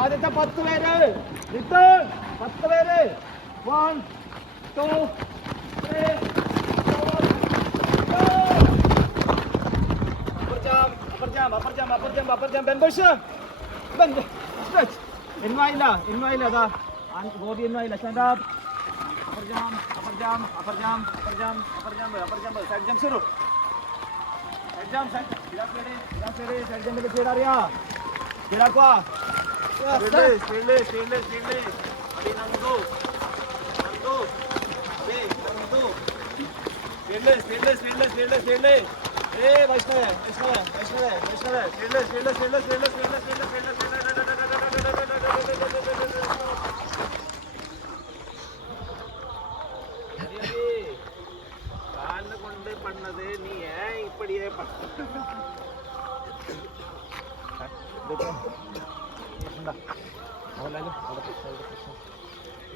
ആദ്യത്തെ 10 പേര് റിട്ടേൺ 10 പേര് 1 2 3 upper jump bend position bend stretch invaila അതാ body invaila stand up upper jump side jump शुरू side jump side jump के speed आ रही है speed आपको speed अभी नंदू speed ए वैष्णव கால்ல கொண்டு பண்ணது நீ ஏன் இப்படியே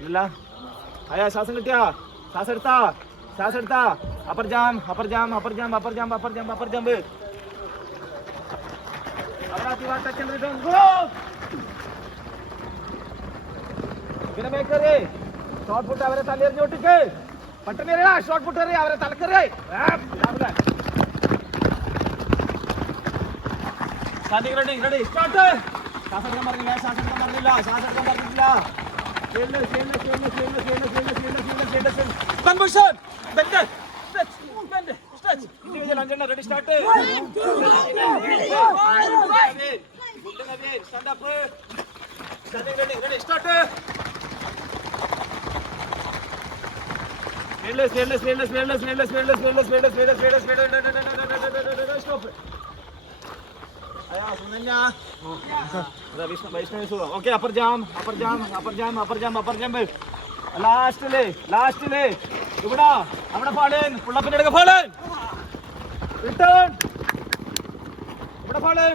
ഇല്ല അയ്യാ ശ്വാസം കിട്ടിയാ ശ്വാസം എടുത്താ അപ്പർ ജാം പിന്നെ മേക്കറേ ഷോർട്ട് പുട്ട് അവരെ തലയെറിഞ്ഞോട്ടിക്ക് പെട്ടെന്ന് ഷോർട്ട് പുട്ട് എറിയ അവരെ തലക്കറി റെഡി സ്റ്റാർട്ട് ശ്വാസം എടുക്കാൻ പറഞ്ഞില്ല ready start stand up standing ready start stop aya sunanya ada Vaishnavi suga okay upper jump last le ഇവിടെ അവിടെ ഫാളൻ പുള്ളപ്പിന്റെ അടുക്ക ഫാളൻ റിട്ടേൺ ഇവിടെ ഫാളൻ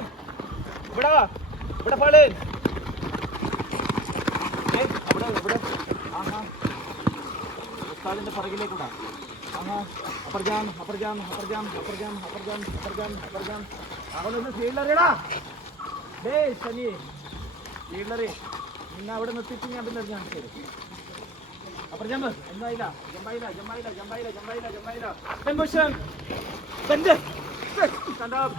ഇവിടെ ഫാളൻ അവിടെ ആഹാ ഉസ്താദിന്റെ പുറകിലേക്കുണ്ടാ ആഹാ അപ്പർ ജാം അവളൊന്ന് ഫീൽഡറിയടാ ഡേ ശനി ഫീൽഡറി നിന്നെ അവിടെ നിർത്തിച്ച് ഞാൻ പിന്നെ ഞാൻ ശരി upper jump ജമ്പായില്ല bend position bend stand up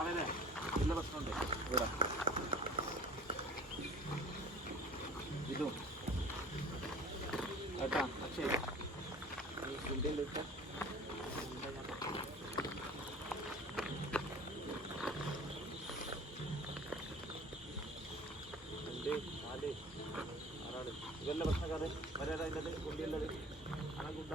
അവനെ നല്ല പ്രശ്നമുണ്ട് ഇവിടെ ഇതും കേട്ടാ പക്ഷേ ഈ ഇന്ത്യയിലേക്ക് ഇതെല്ലാം പ്രശ്നക്കാരെ വരാതെ കുണ്ടിയുള്ളത് അണക്കുണ്ട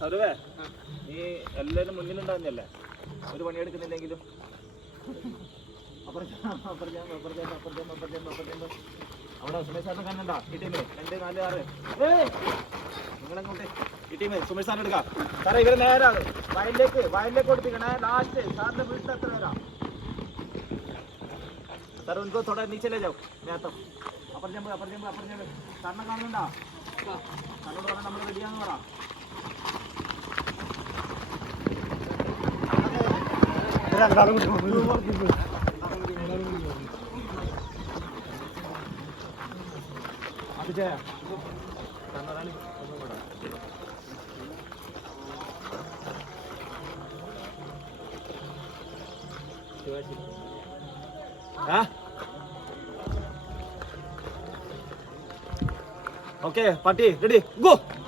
സൗരവേ നീ എല്ലാവരും മുന്നിലുണ്ടാകുന്നല്ലേ ഒരു പണിയെടുക്കുന്നില്ലെങ്കിലും അവിടെ സുമേഷ് സാറിനെ കാണണ്ട ഈ ടീമിൽ 2 4 6 നിങ്ങളങ്ങോട്ട് ഈ ടീമിൽ സുമേഷ് സാറിന് എടുക്കാം സാറേ ഇവരെ നേരെ വയലിലേക്ക് കൊടുത്തിക്കണേ ലാസ്റ്റ് സാറിന്റെ വീട്ടിൽ എത്ര വരാം സാർ ഉनको थोड़ा नीचे ले जाओ मैं आता हूँ upper jump സാറിനെ കാണുന്നുണ്ടാ സാറിനോട് പറഞ്ഞാൽ നമ്മൾ റെഡിയാന്ന് പറ Okay, party ready, go.